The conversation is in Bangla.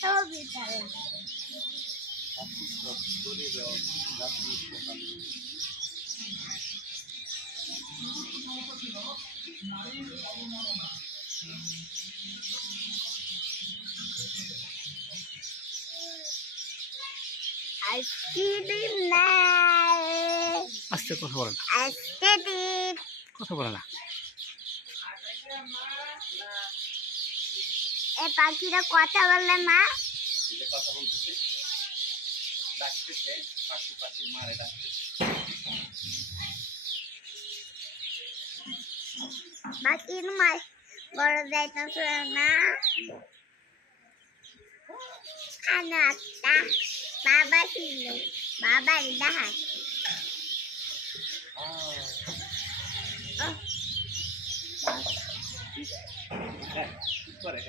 ছবি তোলা আইসক্রিম নাই আস্তে কথা বলে না, আইসক্রিম কথা বলে না। এ পাখিরা কথা বলে মা কথা বলতেছে, ডাকতেছে, পাখি পাখির মারে ডাকতেছে। পাখির মা বড় যাইতেছে না আনাটা বাবা ছিল বাবার ডাক কি করে